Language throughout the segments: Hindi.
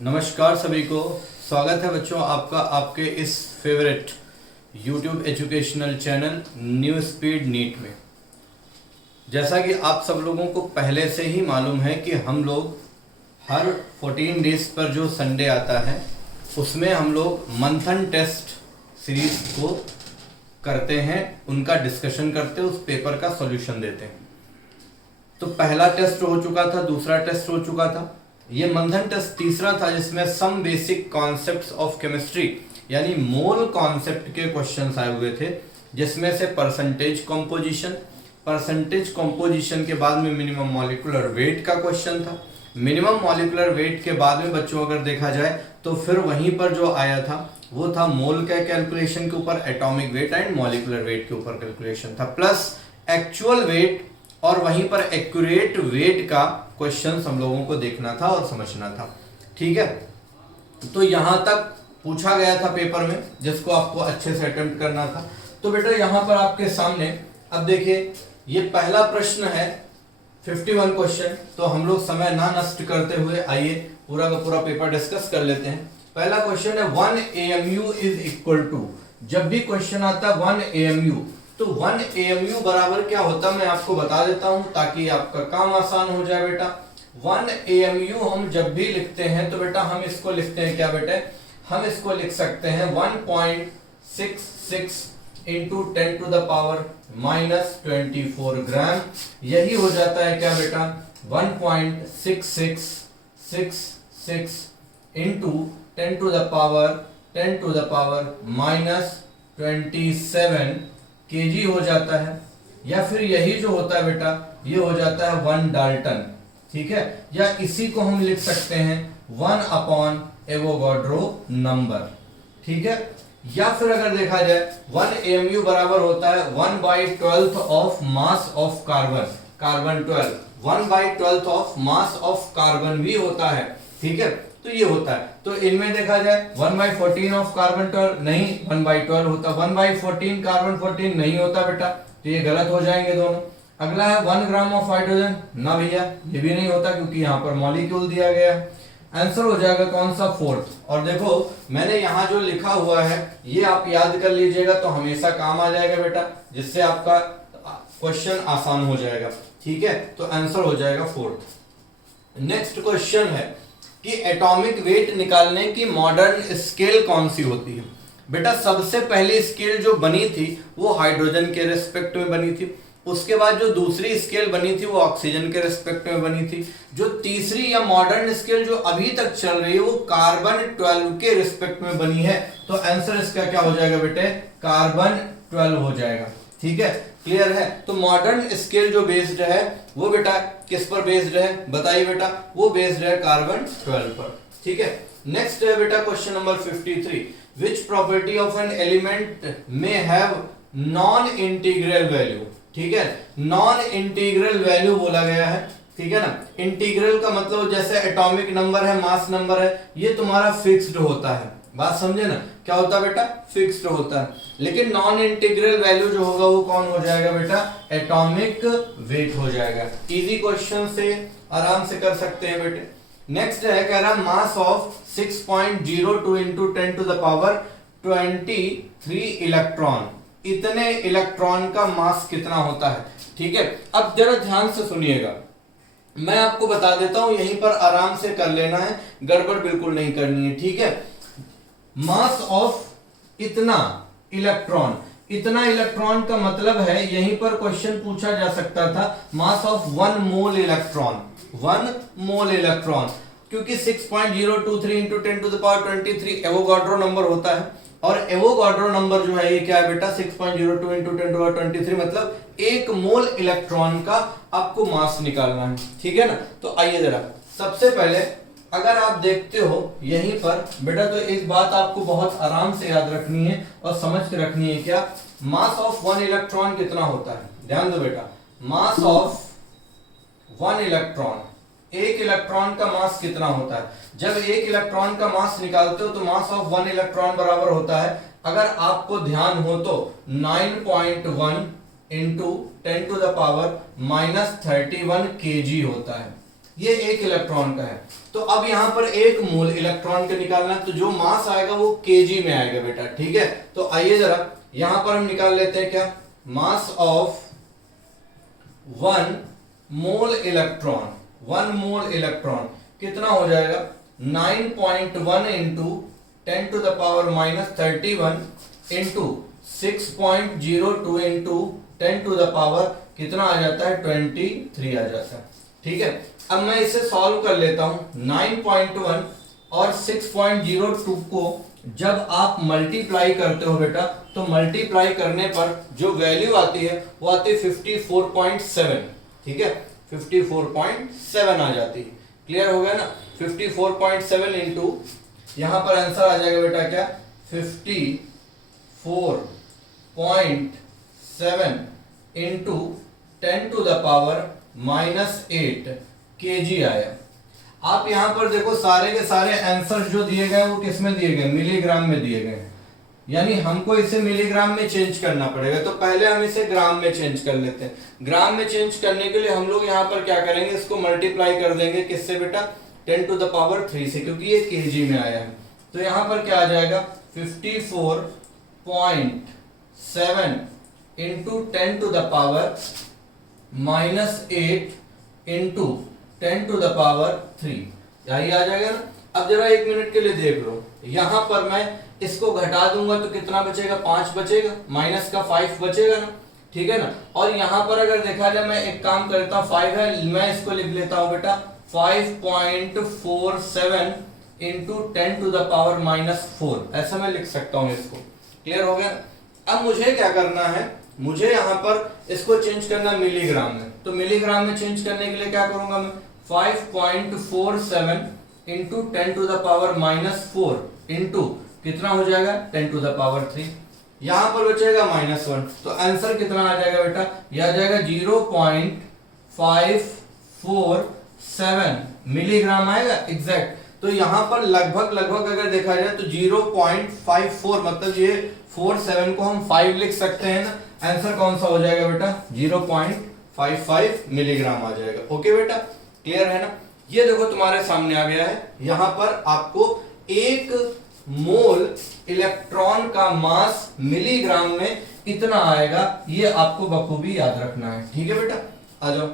नमस्कार सभी को। स्वागत है बच्चों आपका आपके इस favourite YouTube educational channel new speed NEET में। जैसा कि आप सब लोगों को पहले से ही मालूम है कि हम लोग हर 14 डेज पर जो संडे आता है उसमें हम लोग मंथन टेस्ट सीरीज को करते हैं, उनका डिस्कशन करते हैं, उस पेपर का सॉल्यूशन देते हैं। तो पहला टेस्ट हो चुका था, दूसरा टेस्ट हो चुका था, ये मंथन टेस्ट तीसरा था जिसमें some basic concepts of chemistry यानी मोल कॉन्सेप्ट के क्वेश्चंस आए हुए थे, जिसमें से परसेंटेज कंपोजिशन के बाद में मिनिमम मॉलिक्यूलर वेट का क्वेश्चन था। मिनिमम मॉलिक्यूलर वेट के बाद में बच्चों अगर देखा जाए तो फिर वहीं पर जो आया था वो था मोल के कैलकुलेशन के ऊपर, atomic weight and molecular weight के ऊपर कैलकुलेशन था, प्लस एक्चुअल वेट और वहीं पर एक्यूरेट वेट का क्वेश्चन हम लोगों को देखना था और समझना था। ठीक है, तो यहां तक पूछा गया था पेपर में, जिसको आपको अच्छे से अटेम्प्ट करना था। तो बेटा यहां पर आपके सामने अब देखिए ये पहला प्रश्न है 51 क्वेश्चन। तो हम लोग समय ना नष्ट करते हुए आइए पूरा का पूरा पेपर डिस्कस कर लेते हैं। पहला क्वेश्चन है 1 AMU इज इक्वल टू, जब भी क्वेश्चन आता है 1 AMU तो 1 AMU बराबर क्या होता है मैं आपको बता देता हूं ताकि आपका काम आसान हो जाए बेटा। 1 AMU हम जब भी लिखते हैं तो बेटा हम इसको लिखते हैं क्या बेटे, हम इसको लिख सकते हैं 1.66 into 10 to the power -24 gram. यही हो जाता है क्या बेटा 1.6666 into 10 to the power -27 KG हो जाता है। या फिर यही जो होता है बेटा ये हो जाता है 1 डाल्टन। ठीक है, या इसी को हम लिख सकते हैं 1 अपॉन एवोगाड्रो नंबर। ठीक है, या फिर अगर देखा जाए 1 AMU बराबर होता है 1/12 of mass of carbon, carbon 12, 1/12 of mass of carbon भी होता है। ठीक है, तो ये होता है। तो इनमें देखा जाए 1/14 ऑफ कार्बन 12 नहीं, 1/12 होता, 1/14 कार्बन 14 नहीं होता बेटा, तो ये गलत हो जाएंगे दोनों। अगला है 1 ग्राम ऑफ हाइड्रोजन, ना भैया ये भी नहीं होता क्योंकि यहाँ पर मॉलिक्यूल दिया गया है। आंसर हो जाएगा कौन सा, 4th। और देखो मैंने यहाँ जो लिखा हुआ है ये आप याद कर लीजिएगा तो हमेशा काम आ जाएगा बेटा, जिससे आपका क्वेश्चन आसान हो जाएगा। ठीक है, तो आंसर हो जाएगा 4th। नेक्स्ट क्वेश्चन है कि एटॉमिक वेट निकालने की मॉडर्न स्केल कौन सी होती है। बेटा सबसे पहली स्केल जो बनी थी वो हाइड्रोजन के रिस्पेक्ट में बनी थी, उसके बाद जो दूसरी स्केल बनी थी वो ऑक्सीजन के रिस्पेक्ट में बनी थी, जो तीसरी या मॉडर्न स्केल जो अभी तक चल रही है वो कार्बन 12 के रिस्पेक्ट में बनी है। तो आंसर इसका क्या हो जाएगा बेटे, कार्बन 12 हो जाएगा। ठीक है, क्लियर है। तो मॉडर्न स्केल जो बेस्ड है वो बेटा किस पर बेस्ड है बताइए बेटा, वो बेस्ड है कार्बन 12 पर। ठीक है, नेक्स्ट है बेटा question number 53, which property of an element में हैव नॉन इंटीग्रल वैल्यू। ठीक है, नॉन इंटीग्रल वैल्यू बोला गया है। ठीक है ना, इंटीग्रल का मतलब जैसे एटॉमिक नंबर है, मास नंबर है, ये तुम्हारा फिक्स्ड होता है, बात समझे ना, क्या होता है बेटा, फिक्स्ड होता है। लेकिन नॉन इंटीग्रल वैल्यू जो होगा वो कौन हो जाएगा बेटा, एटॉमिक वेट हो जाएगा। इजी क्वेश्चन से आराम से कर सकते हैं बेटे। नेक्स्ट है कह रहा mass of 6.02 into 10 to the power 23 electron, इतने इलेक्ट्रॉन का मास कितना होता है। ठीक है, अब जरा ध्यान से सुनिएगा, मैं आपको बता देता हूं, यहीं पर आराम से कर लेना है, गड़बड़ बिल्कुल नहीं करनी है। ठीक है, मास ऑफ इतना इलेक्ट्रॉन, इतना इलेक्ट्रॉन का मतलब है यहीं पर क्वेश्चन पूछा जा सकता था mass of 1 mole electron, 1 mole electron, क्योंकि 6.023 into 10 to the power 23 Avogadro number होता है। और एवोगाड्रो नंबर जो है ये क्या है बेटा, 6.02 इंटू 10 टू द पावर 23, मतलब 1 मोल इलेक्ट्रॉन का आपको मास निकालना है। ठीक है ना, तो आइए जरा सबसे पहले अगर आप देखते हो यहीं पर बेटा, तो एक बात आपको बहुत आराम से याद रखनी है और समझ के रखनी है, क्या मास ऑफ 1 इलेक्ट्रॉन कितना होता है। ध्यान दो बेटा, मास ऑफ 1 इलेक्ट्रॉन, एक इलेक्ट्रॉन का मास कितना होता है। जब एक इलेक्ट्रॉन का मास निकालते हो तो मास ऑफ 1 इलेक्ट्रॉन बराबर होता है, अगर आपको ध्यान हो तो 9.1 into 10 to the power -31 kg होता है। ये 1 इलेक्ट्रॉन का है। तो अब यहां पर 1 मोल इलेक्ट्रॉन का निकालना है, तो जो मास आएगा वो केजी में आएगा बेटा, ठीक है। तो आइए जरा यहां पर हम निकाल लेते हैं क्या, mass of 1 mole electron, 1 mole electron कितना हो जाएगा 9.1 into 10 to the power minus 31 into 6.02 into 10 to the power कितना आ जाता है 23 आ जाता है, ठीक है। अब मैं इसे सॉल्व कर लेता हूं। 9.1 और 6.02 को जब आप मल्टीप्लाई करते हो बेटा, तो मल्टीप्लाई करने पर जो वैल्यू आती है वो आती है 54.7, ठीक है, 54.7 आ जाती है। क्लियर हो गया ना। 54.7 इंटू यहां पर आंसर आ जाएगा बेटा क्या 54.7 into 10 to the power -8 KG आया। आप यहां पर देखो सारे के सारे आंसर जो दिए गए वो किस में दिए गए, मिलीग्राम में दिए गए, यानी हमको इसे मिलीग्राम में चेंज करना पड़ेगा। तो पहले हम इसे ग्राम में चेंज कर लेते हैं। ग्राम में चेंज करने के लिए हम लोग यहाँ पर क्या करेंगे, इसको मल्टीप्लाई कर देंगे किससे बेटा 10 टू द पावर 3 से, क्योंकि ये केजी में आया है। तो यहाँ पर क्या आ जाएगा 54.7 into 10 to the power -8 into 10 to the power 3, यही आ जाएगा ना। अब जरा 1 मिनट के लिए देख लो, यहां पर मैं इसको घटा दूंगा तो कितना बचेगा 5 बचेगा, माइनस का 5 बचेगा ना, ठीक है ना। और यहां पर अगर देखा जाए, मैं एक काम करता हूं 5 है, मैं इसको लिख लेता हूं बेटा 5.47 इंटू 10 टू द पावर -4, ऐसा मैं लिख सकता हूं इसको। क्लियर हो गया। अब मुझे क्या करना है, मुझे यहां पर इसको चेंज करना मिलीग्राम में। तो मिलीग्राम में चेंज करने के लिए क्या करूंगा मैं 5.47 into 10 to the power -4 into कितना हो जाएगा 10 टू द पावर 3, यहां पर बचेगा -1। तो आंसर कितना आ जाएगा बेटा, यह आ जाएगा 0.547 मिलीग्राम आएगा एग्जैक्ट। तो यहां पर लगभग अगर देखा जाए तो 0.54, मतलब ये 47 को हम 5 लिख सकते हैं ना। आंसर कौन सा हो जाएगा बेटा 0.55 मिलीग्राम आ जाएगा। ओके बेटा, क्लियर है ना। ये देखो तुम्हारे सामने आ गया है, यहां पर आपको 1 मोल इलेक्ट्रॉन का मास मिलीग्राम में इतना आएगा, ये आपको बखूबी याद रखना है, ठीक है बेटा। आ जाओ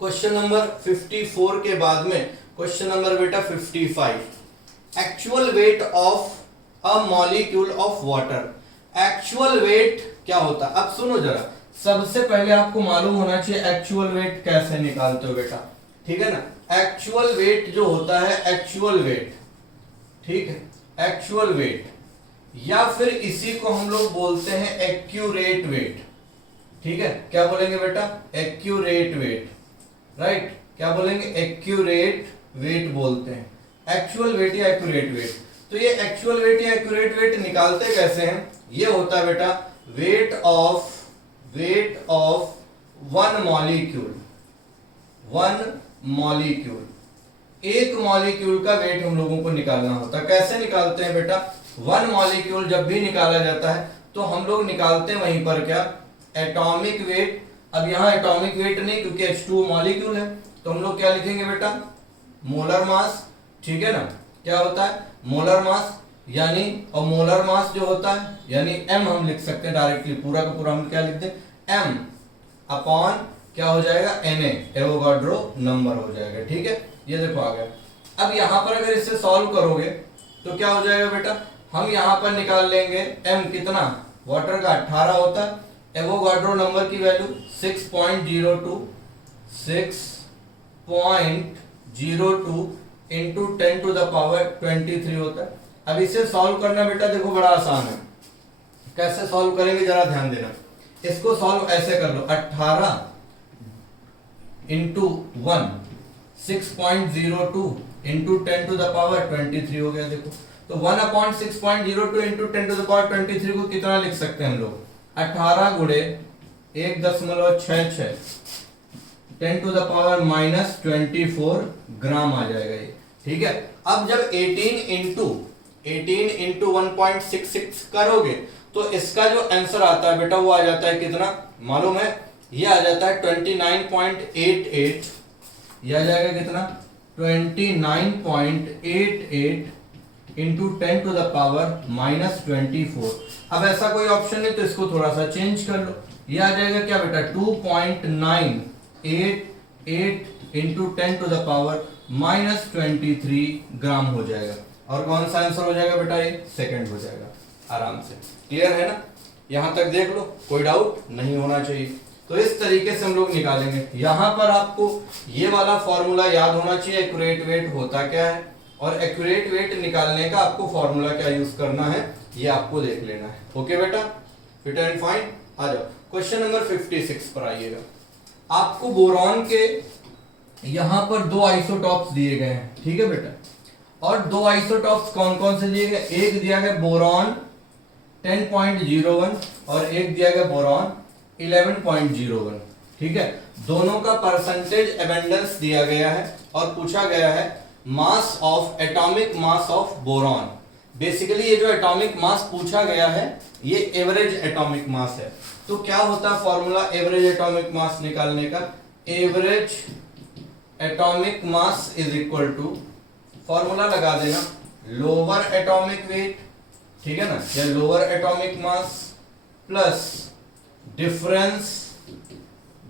क्वेश्चन नंबर 54 के बाद में क्वेश्चन नंबर बेटा 55, actual weight of a molecule of water. Actual wait क्या होता है, अब सुनो जरा, सबसे पहले आपको मालूम होना चाहिए एक्चुअल वेट कैसे निकालते हो बेटा, ठीक है ना। एक्चुअल वेट जो होता है, एक्चुअल वेट, ठीक है, एक्चुअल वेट, या फिर इसी को हम लोग बोलते हैं एक्यूरेट वेट, ठीक है। क्या बोलेंगे बेटा एक्यूरेट वेट, राइट। क्या बोलेंगे एक्यूरेट वेट बोलते हैं, एक्चुअल वेट या एक्यूरेट वेट। तो ये एक्चुअल वेट या एक्यूरेट वेट निकालते कैसे हैं, ये होता है बेटा वेट ऑफ 1 मॉलिक्यूल, 1 मॉलिक्यूल, एक मॉलिक्यूल का वेट हम लोगों को निकालना होता है। कैसे निकालते हैं बेटा, 1 मॉलिक्यूल जब भी निकाला जाता है तो हम लोग निकालते हैं वहीं पर क्या एटॉमिक वेट। अब यहाँ एटॉमिक वेट नहीं, क्योंकि H2O मॉलिक्यूल है, तो हम लोग क्या लिखेंगे बेटा मोलर मास, ठीक है ना। क्या होता है मोलर मास, यानी और मोलर मास जो होता है यानी m हम लिख सकते हैं डायरेक्टली, पूरा का पूरा हम क्या लिखते हैं m अपॉन क्या हो जाएगा Na, एवोगाड्रो नंबर हो जाएगा, ठीक है। ये देखो आ गया। अब यहां पर अगर इसे सॉल्व करोगे तो क्या हो जाएगा बेटा, हम यहां पर निकाल लेंगे m कितना, वाटर का 18 होता है, एवोगाड्रो नंबर की value 6.02 into 10 to the power 23 होता है। अब इसे सॉल्व करना बेटा देखो बड़ा आसान है, कैसे सॉल्व करेंगे जरा ध्यान देना। इसको सॉल्व ऐसे कर लो, 18 into 1 6.02 into 10 to the power 23 हो गया। देखो तो 1/6.02 इंटू 10 टू द पावर 23 को कितना लिख सकते हैं हम लोग 18 गुणे 1.66 10 टू द पावर -24 ग्राम आ जाएगा ये, ठीक है। अब जब 18 इंटू 1.66 करोगे तो इसका जो आंसर आता है बेटा वो आ जाता है कितना मालूम है, ये आ जाता है 29.88 ये आ जाएगा कितना 29.88 इंटू 10 टू द पावर -24। अब ऐसा कोई ऑप्शन नहीं तो इसको थोड़ा सा चेंज कर लो, ये आ जाएगा क्या बेटा 2.988 इंटू 10 टू द पावर -23 ग्राम हो जाएगा। और कौन सा आंसर हो जाएगा बेटा, ये सेकंड हो जाएगा। आराम से क्लियर है ना, यहां तक देख लो, कोई डाउट नहीं होना चाहिए। तो इस तरीके से हम लोग निकालेंगे। यहां पर आपको ये वाला फॉर्मूला याद होना चाहिए, एक्यूरेट वेट होता क्या है और एक्यूरेट वेट निकालने का आपको फॉर्मूला क्या यूज करना है ये आपको देख लेना है। ओके बेटा, फिट एंड फाइन। आ जाओ क्वेश्चन नंबर 56 पर आइएगा। आपको बोरॉन के यहां पर दो आइसोटॉप्स दिए गए हैं, ठीक है बेटा, और दो आइसोटॉप्स कौन कौन से दिए गए, एक दिया गया बोरॉन 10.01 और एक दिया गया बोरॉन 11.01, ठीक है। दोनों का परसेंटेज एबंडेंस दिया गया है और पूछा गया है mass of atomic mass of boron. Basically ये जो एटॉमिक मास पूछा गया है ये एवरेज एटॉमिक मास है। तो क्या होता है फॉर्मूला एवरेज एटॉमिक मास निकालने का, average atomic mass is equal to, formula लगा देना, लोअर एटॉमिक वेट, ठीक है ना, या lower atomic mass plus difference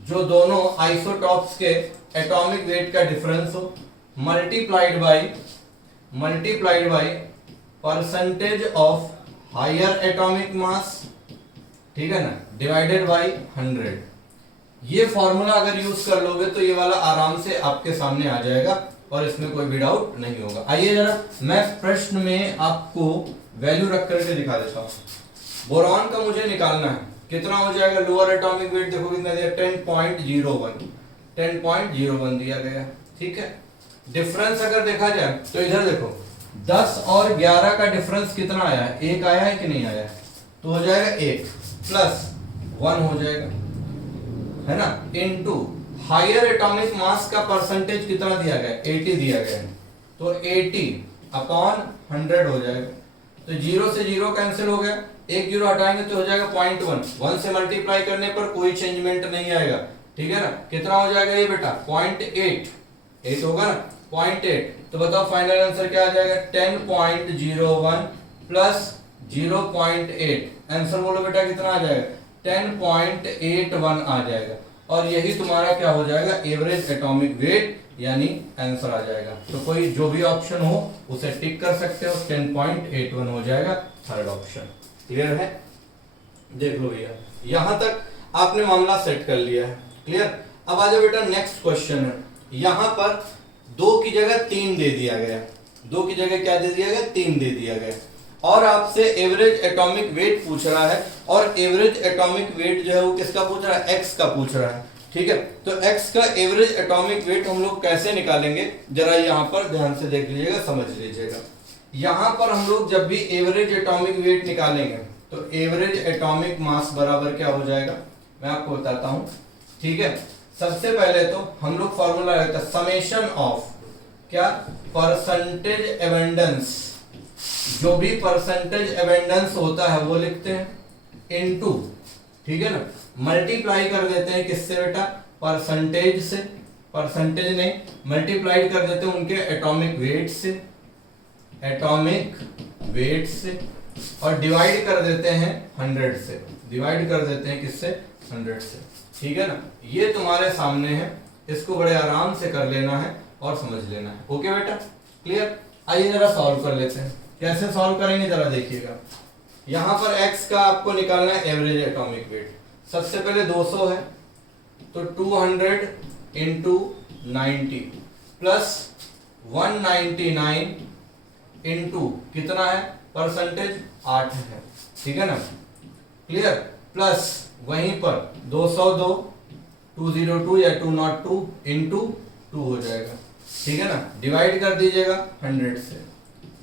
जो दोनों आइसोटॉप्स के एटॉमिक वेट का डिफरेंस हो, multiplied by percentage of higher atomic mass, ठीक है ना, डिवाइडेड बाय 100। ये फॉर्मूला अगर यूज कर लोगे तो ये वाला आराम से आपके सामने आ जाएगा और इसमें कोई भी डाउट नहीं होगा। आइए जरा मैं प्रश्न में आपको वैल्यू रख करके दिखा देता हूं। बोरॉन का मुझे निकालना है, कितना हो जाएगा, लोअर एटॉमिक वेट देखो कितना दिया 10.01 दिया गया, ठीक है। डिफरेंस अगर देखा जाए तो इधर देखो 10 और 11 का डिफरेंस कितना आया है, एक आया है कि नहीं आया है, तो हो जाएगा 1 प्लस 1 हो जाएगा, है ना, इनटू हायर एटॉमिक मास का परसेंटेज कितना दिया गया, 80 दिया गया है, तो 80 अपॉन 100 हो जाएगा। तो 0 से 0 कैंसिल हो गया, एक 0 हटाएंगे तो हो जाएगा 0.1, 1 से मल्टीप्लाई करने पर कोई चेंजमेंट नहीं आएगा, ठीक है ना। कितना हो जाएगा ये बेटा 0.8 होगा ना, 0.8। तो बताओ फाइनल आंसर क्या आ जाएगा, 10.01 प्लस 0.8, आंसर बोलो बेटा कितना आ जाएगा, 10.81 आ जाएगा। और यही तुम्हारा क्या हो जाएगा, एवरेज एटॉमिक वेट यानी आंसर आ जाएगा। तो कोई जो भी ऑप्शन हो उसे टिक कर सकते हो, 10.81 हो जाएगा थर्ड ऑप्शन। क्लियर है, देख लो भैया, यहां तक आपने मामला सेट कर लिया है, क्लियर। अब आ जाओ बेटा नेक्स्ट क्वेश्चन है। यहां पर 2 की जगह 3 दे दिया गया, 2 की जगह क्या दे दिया गया, 3 दे दिया गया, और आपसे एवरेज एटॉमिक वेट पूछ रहा है, और एवरेज एटॉमिक वेट जो है वो किसका पूछ रहा है, एक्स का पूछ रहा है, ठीक है। तो एक्स का एवरेज एटॉमिक वेट हम लोग कैसे निकालेंगे, जरा यहां पर ध्यान से देख लीजिएगा, समझ लीजिएगा। यहां पर हम लोग जब भी एवरेज एटॉमिक वेट निकालेंगे तो एवरेज एटॉमिक मास बराबर क्या हो जाएगा, मैं आपको बताता हूं, ठीक है। सबसे पहले तो हम लोग फॉर्मूला रहता है समेशन ऑफ क्या, परसेंटेज एबंडेंस, जो भी परसेंटेज एबंडेंस होता है वो लिखते हैं, इनटू, ठीक है ना, मल्टीप्लाई कर देते हैं किससे बेटा, परसेंटेज से, परसेंटेज नहीं मल्टीप्लाई कर देते हैं उनके एटॉमिक वेट से, एटॉमिक वेट से, और डिवाइड कर देते हैं 100 से, डिवाइड कर देते हैं किससे, 100 से, ठीक है ना। ये तुम्हारे सामने है, इसको बड़े आराम से कर लेना है और समझ लेना है। ओके बेटा, क्लियर। आइए जरा सॉल्व कर लेते हैं, कैसे सॉल्व करेंगे जरा देखिएगा। यहां पर x का आपको निकालना है एवरेज एटॉमिक वेट। सबसे पहले 200 है तो 200 इंटू 90 प्लस 199 इंटू कितना है, परसेंटेज 8 है, ठीक है ना, क्लियर। प्लस वहीं पर 202 202 या 202 इंटू 2 हो जाएगा, ठीक है ना, डिवाइड कर दीजिएगा 100 से।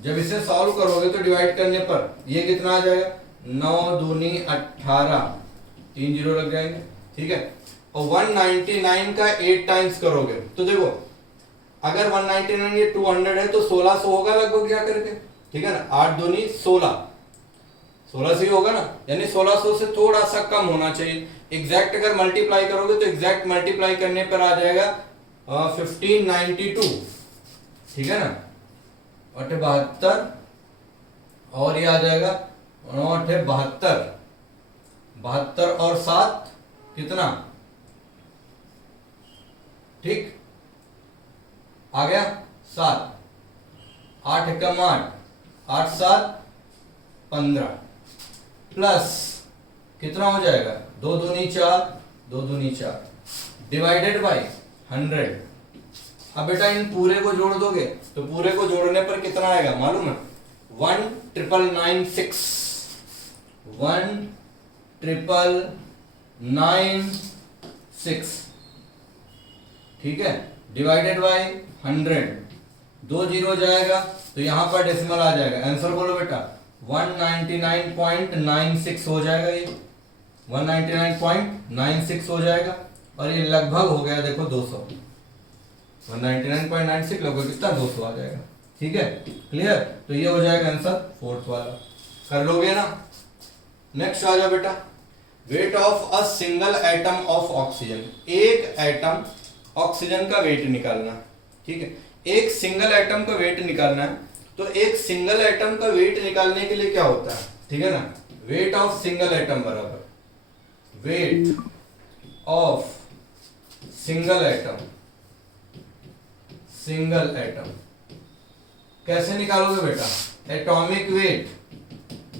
जब इसे सॉल्व करोगे तो डिवाइड करने पर ये कितना आ जाएगा, 9 दूनी 18, 3 जीरो लग जाएंगे, ठीक है। और 199 का 8 टाइम्स करोगे तो देखो अगर 199 ये 200 है तो 1600 होगा लगभग क्या करके, ठीक है ना, 8 दूनी 16 से ही होगा ना, यानी 1600 से थोड़ा सा कम होना चाहिए। एग्जैक्ट अगर मल्टीप्लाई करोगे तो एग्जैक्ट मल्टीप्लाई करने पर आ जाएगा 1592, ठीक है ना, 72, और ये आ जाएगा 72, 72 और 7 कितना, ठीक, आ गया 7, 8 एकम 8, 8 7 15, प्लस कितना हो जाएगा, 2 दूनी 4, 2 दूनी 4, डिवाइडेड बाई 100। अब बेटा इन पूरे को जोड़ दोगे तो पूरे को जोड़ने पर कितना आएगा मालूम है, 1996, 1996, ठीक है, डिवाइडेड बाई 100, 2 जीरो जाएगा तो यहां पर डेसिमल आ जाएगा, आंसर बोलो बेटा 199.96 हो जाएगा, ये 199.96 हो जाएगा, और ये लगभग हो गया देखो 200, 199.96 लगभग कितना 200 आ जाएगा, ठीक है, क्लियर। तो ये हो जाएगा आंसर फोर्थ वाला, कर लोगे ना। नेक्स्ट आ जाओ बेटा, weight of a single atom of oxygen, एक एटम ऑक्सीजन का वेट निकालना, ठीक है, एक सिंगल एटम का वेट निकालना है। तो एक सिंगल एटम का वेट निकालने के लिए क्या होता है, ठीक है ना, वेट ऑफ सिंगल एटम बराबर weight of single atom, single atom कैसे निकालोगे बेटा, एटॉमिक वेट,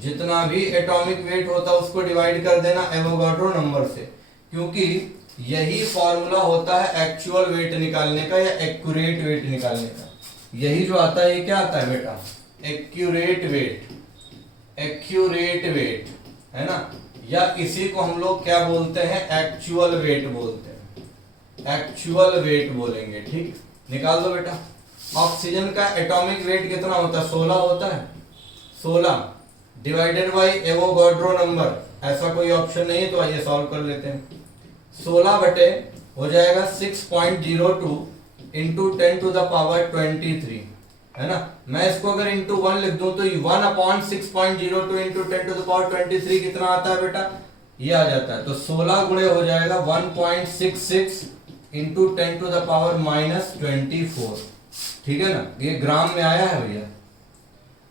जितना भी एटॉमिक वेट होता है उसको डिवाइड कर देना एवोगाड्रो नंबर से, क्योंकि यही फॉर्मूला होता है एक्चुअल वेट निकालने का या एक्यूरेट वेट निकालने का। यही जो आता है ये क्या आता है बेटा, एक्यूरेट वेट, एक्यूरेट वेट है ना, या इसी को हम लोग क्या बोलते हैं, एक्चुअल वेट बोलते हैं, एक्चुअल वेट बोलेंगे, ठीक। निकाल दो बेटा, ऑक्सीजन का एटॉमिक वेट कितना होता है, 16 होता है, 16 डिवाइडेड बाई एवोगाड्रो नंबर, ऐसा कोई ऑप्शन नहीं है तो आइए सॉल्व कर लेते हैं। 16 बटे हो जाएगा 6.02 इंटू 10 टू द पावर 23, है ना। मैं इसको अगर इंटू 1 लिख दूं तो 1/6.02 इंटू 10 टू द पावर 23 कितना आता है बेटा, ये आ जाता है। तो 16 गुणे हो जाएगा 1.66 इंटू 10 टू द पावर -24, ठीक है ना, ये ग्राम में आया है भैया।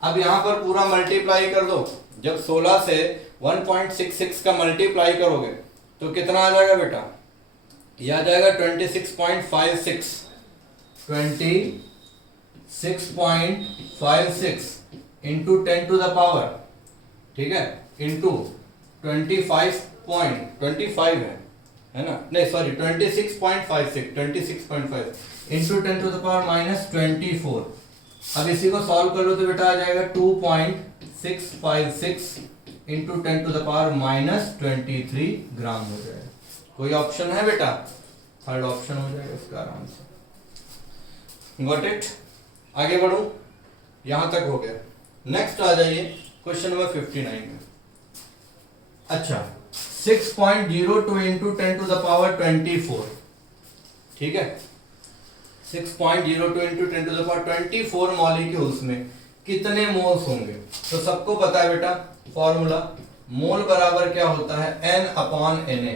अब यहां पर पूरा मल्टीप्लाई कर दो, जब 16 से 1.66 का मल्टीप्लाई करोगे तो कितना आ जाएगा बेटा, ये आ जाएगा 26.56, 26.56 इंटू 10 टू द पावर, ठीक है, इंटू 25.25 है ना, नहीं sorry 26.56 into 10 to the power -24। अब इसी को सॉल्व कर लो तो बेटा आ जाएगा 2.656 इंटू 10 टू द पावर -23 ग्राम हो जाएगा। कोई ऑप्शन है बेटा, थर्ड ऑप्शन हो जाएगा इसका आराम से। गॉट इट, आगे बढ़ो, यहां तक हो गया। नेक्स्ट आ जाइए क्वेश्चन नंबर 59 में। अच्छा, 6.02 इंटू 10 टू द पावर 24, ठीक है, 6.02 into 10 to the power 24 molecules में कितने मोल्स होंगे। तो सबको पता है बेटा फॉर्मूला, मोल बराबर क्या होता है, n upon Na,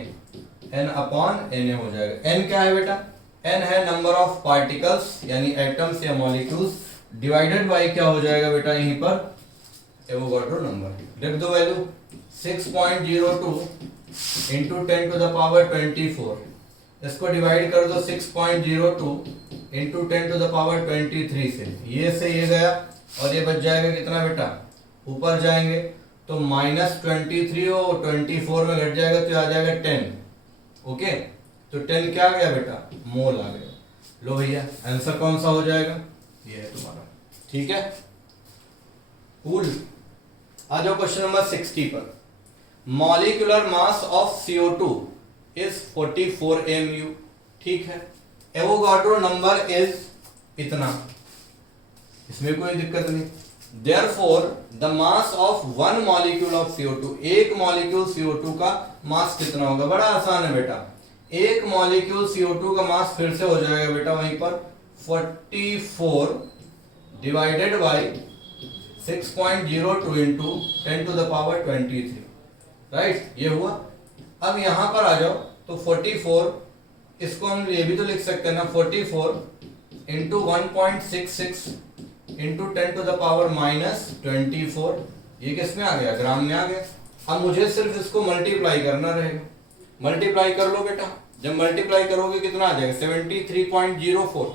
n upon Na हो जाएगा। n क्या है बेटा, n है नंबर ऑफ पार्टिकल्स यानी एटम्स या मॉलिक्यूल्स, डिवाइडेड बाय क्या हो जाएगा बेटा, यहीं पर एवोगाड्रो नंबर, लिख दो value 6.02 into 10 to the power 24, इसको डिवाइड कर दो 6.02 इंटू 10 टू द पावर 23 से ये गया, और ये बच जाएगा कितना बेटा, ऊपर जाएंगे तो -23 और 24 में घट जाएगा तो आ जाएगा 10, ओके। तो 10 क्या आ गया बेटा, मोल आ गया। लो भैया आंसर कौन सा हो जाएगा, ये है तुम्हारा, ठीक है, कूल। आ जाओ क्वेश्चन नंबर 60 पर। Molecular mass of CO2 is 44 mu, ठीक है, एवोगाड्रो नंबर इज इतना, इसमें कोई दिक्कत नहीं। Therefore, the mass of one molecule of CO2, एक मॉलिक्यूल CO2 का मास कितना होगा, बड़ा आसान है बेटा, एक मॉलिक्यूल CO2 का मास फिर से हो जाएगा बेटा वहीं पर 44 divided by 6.02 into 10 to the power 23, right, ये हुआ। अब यहां पर आ जाओ तो 44 इसको हम ये भी तो लिख सकते हैं ना 44 इंटू 1.66 इंटू 10⁻⁻24। ये किस में आ गया, ग्राम में आ गया। अब मुझे सिर्फ इसको मल्टीप्लाई करना रहेगा। मल्टीप्लाई कर लो बेटा, जब मल्टीप्लाई करोगे कितना आ जाएगा 73.04,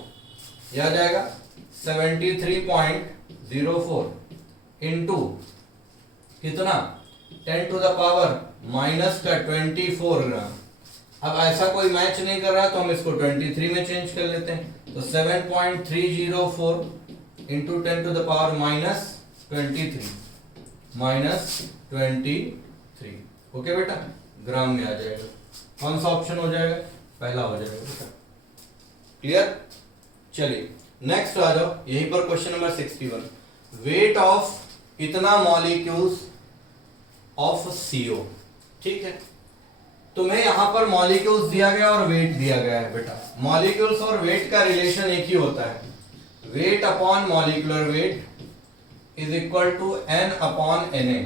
यह आ जाएगा 73.04 इंटू कितना 10⁻⁻24 ग्राम। अब ऐसा कोई मैच नहीं कर रहा तो हम इसको 23 में चेंज कर लेते हैं, तो 7.304 इंटू 10⁻⁻23 -23। ओके बेटा, ग्राम में आ जाएगा। कौन सा ऑप्शन हो जाएगा, पहला हो जाएगा बेटा। क्लियर। चलिए नेक्स्ट आ जाओ, यहीं पर क्वेश्चन नंबर 61। वेट ऑफ इतना मॉलिक्यूल्स ऑफ CO। ठीक है, तुम्हें यहां पर मॉलिक्यूल्स दिया गया और वेट दिया गया है बेटा। मॉलिक्यूल्स और वेट का रिलेशन एक ही होता है, weight upon molecular weight is equal to N upon Na।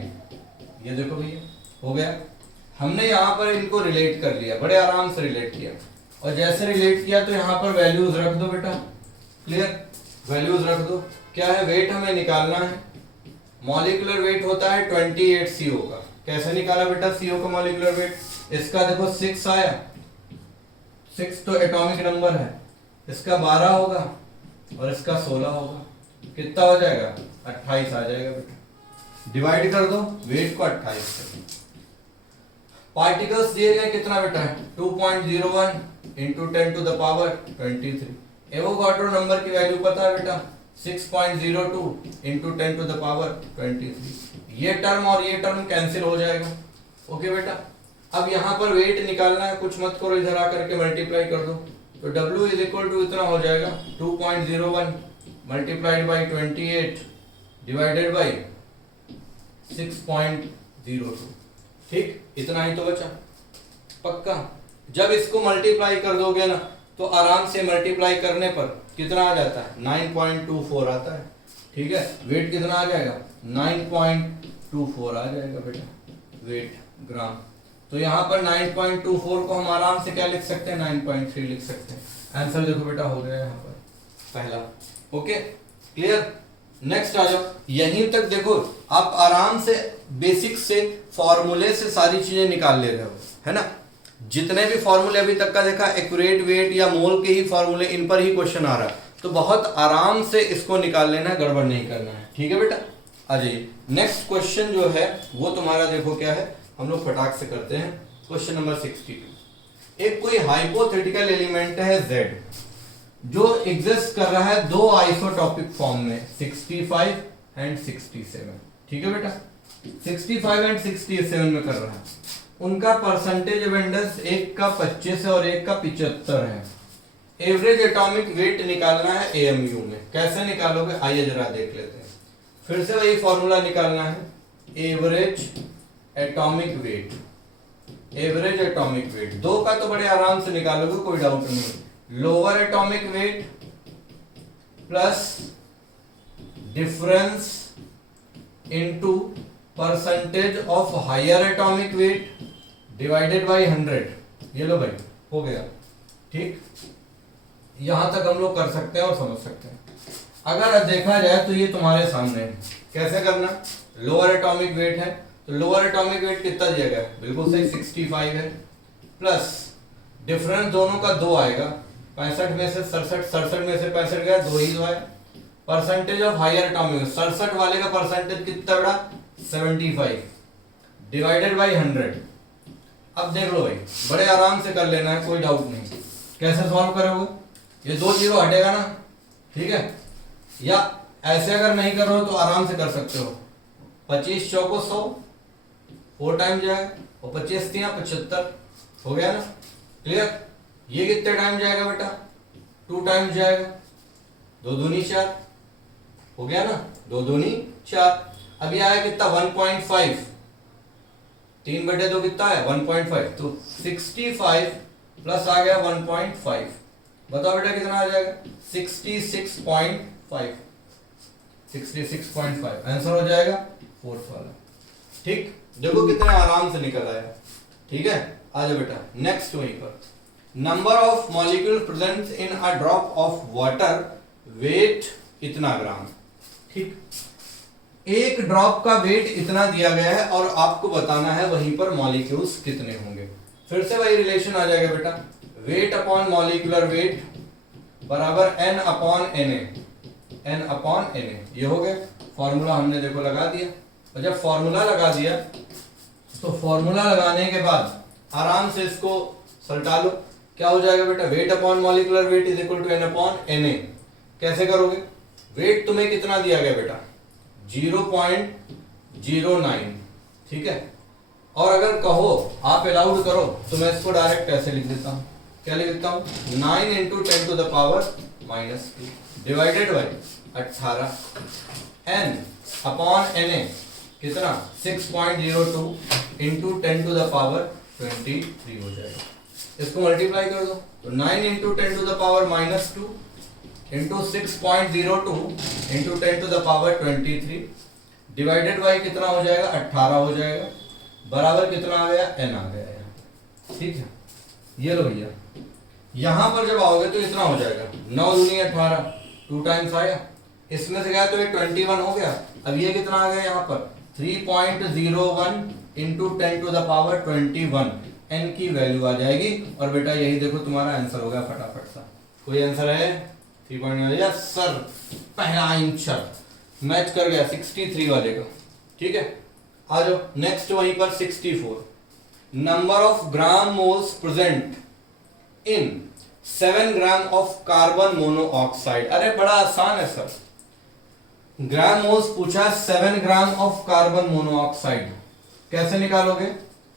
ये देखो भैया, हो गया। हमने यहां पर इनको रिलेट कर लिया, बड़े आराम से रिलेट किया, और जैसे रिलेट किया तो यहां पर वैल्यूज रख दो बेटा। क्लियर, वैल्यूज रख दो। क्या है, वेट हमें निकालना है। मॉलिक्यूलर वेट होता है 28 CO का। कैसे निकाला बेटा CO का मॉलिक्यूलर वेट, इसका देखो 6 आया, 6 तो एटॉमिक नंबर है, इसका 12 होगा और इसका 16 होगा। कितना हो जाएगा, 28 आ जाएगा बेटा। डिवाइड कर दो वेट को 28 से। पार्टिकल्स दिए गए कितना बेटा है 2.01 इंटू 10⁻23। एवोगाड्रो नंबर की वैल्यू पता है बेटा 6.02 इंटू 10⁻23। ये टर्म और ये टर्म कैंसिल हो जाएगा। ओके बेटा, अब यहाँ पर वेट निकालना है, कुछ मत करो, इधर आकर के मल्टीप्लाई कर दो, तो W इज इक्वल टू इतना हो जाएगा 2.01 मल्टीप्लाइड बाई 28 डिवाइडेड बाई 6.02। ठीक, इतना ही तो बचा। पक्का, जब इसको मल्टीप्लाई कर दोगे ना तो आराम से मल्टीप्लाई करने पर कितना आ जाता है 9.24 आता है। ठीक है, वेट कितना आ जाएगा 9.24 आ जाएगा बेटा, वेट ग्राम। तो यहाँ पर 9.24 को हम आराम से क्या लिख सकते हैं 9.3 लिख सकते हैं। आंसर देखो बेटा हो गया यहाँ पर पहला। ओके क्लियर, नेक्स्ट आ जाओ। यहीं तक देखो आप आराम से बेसिक से फॉर्मूले से सारी चीजें निकाल ले रहे हो, है ना। जितने भी फॉर्मूले अभी तक का देखा, एक्यूरेट वेट या मोल के ही फॉर्मूले, इन पर ही क्वेश्चन आ रहा है, तो बहुत आराम से इसको निकाल लेना है, गड़बड़ नहीं करना है। ठीक है बेटा, आ जाइए। नेक्स्ट क्वेश्चन जो है वो तुम्हारा देखो क्या है, हम लोग फटाक से करते हैं। Question number 62। एक कोई हाइपोथेटिकल एलिमेंट है Z जो एग्जिस्ट कर रहा है दो आइसोटॉपिक फॉर्म में 65 एंड 67। ठीक है बेटा, 65 एंड 67 में कर रहा है। उनका परसेंटेज अबेंडेंस एक का 25 है और एक का 75 है। एवरेज एटॉमिक वेट निकालना है AMU में। कैसे निकालोगे आइए जरा देख लेते हैं। फिर से वही फॉर्मूला निकालना है, average atomic weight. Average atomic weight दो का तो बड़े आराम से निकालोगे, कोई डाउट नहीं। Lower atomic weight plus difference into percentage of higher atomic weight divided by 100। ये लो भाई, हो गया। ठीक, यहां तक हम लोग कर सकते हैं और समझ सकते हैं। अगर देखा जाए तो ये तुम्हारे सामने है, कैसे करना। लोअर एटॉमिक वेट है तो लोअर एटॉमिक वेट कितना दिया गया है, बिल्कुल सही 65 है, प्लस डिफरेंस दोनों का 2 आएगा, 65 में से 67, 67 में से 65 गया, 2 ही 2 है। परसेंटेज ऑफ हायर एटॉमिक, 67 वाले का परसेंटेज कितना बड़ा 75 डिवाइडेड बाई 100। अब देख लो भाई, बड़े आराम से कर लेना है, कोई डाउट नहीं। कैसे सॉल्व करोगे, ये 2 0 हटेगा ना, ठीक है। या ऐसे अगर नहीं कर रहे हो तो आराम से कर सकते हो, 25 चौको 100, 4 टाइम जाएगा, और 25 3 75 हो गया ना। क्लियर, ये कितने टाइम जाएगा बेटा 2 टाइम जाएगा, 2 दूनी 4 हो गया ना, 2 दूनी 4। अब ये आया कितना 1.5, 3/2 कितना है 1.5, तो 65 प्लस आ गया 1.5। बताओ बेटा कितना आ जाएगा 66.5। 66.5 आंसर हो जाएगा 4th वाला। ठीक, देखो कितने आराम से निकल आया। ठीक है, आ जाओ बेटा नेक्स्ट वहीं पर। Number of molecule present in a drop of water, weight इतना ग्राम। ठीक, एक ड्रॉप का वेट इतना दिया गया है और आपको बताना है वहीं पर मॉलिक्यूल्स कितने होंगे। फिर से वही रिलेशन आ जाएगा बेटा, वेट अपॉन मॉलिक्यूलर वेट बराबर n upon Na, n upon Na। ये हो गया फॉर्मूला, हमने देखो लगा दिया। और जब फॉर्मूला लगा दिया तो फॉर्मूला लगाने के बाद आराम से इसको सलटा लो। क्या हो जाएगा बेटा, weight upon molecular weight is equal to n upon Na। कैसे करोगे, वेट तुम्हें कितना दिया गया बेटा 0.09, ठीक है। और अगर कहो आप अलाउड करो तो मैं इसको डायरेक्ट ऐसे लिख देता हूं। क्या लिख देता हूं, 9 into 10 to the power -2 divided by 18 n upon Na कितना 6.02 इंटू 10 टू द पावर 23 हो जाएगा। इसको मल्टीप्लाई कर दो तो 9 into 10 to the power -2 into 6.02 into 10 to the power 23 divided by कितना हो जाएगा 18 हो जाएगा, बराबर कितना आ गया n आ गया यहाँ। ठीक है, ये लो भैया, यहां पर जब आओगे तो इतना हो जाएगा 9 दूनी 18, 2 टाइम्स आया, इसमें से गया तो ये 21 हो गया। अब ये कितना आ गया यहाँ पर 3.01 into 10 to the power 21 n की वैल्यू आ जाएगी। और बेटा यही देखो तुम्हारा आंसर हो गया फटाफट सा। कोई आंसर है 3.1? यस सर, पहला आंसर मैच कर गया 63 वाले का। ठीक है, आ जाओ नेक्स्ट वहीं पर 64। Number of gram moles present in 7 gram of carbon monoxide. अरे बड़ा आसान है सर, ग्राम मोल्स पूछा 7 ग्राम ऑफ कार्बन मोनोऑक्साइड, कैसे निकालोगे?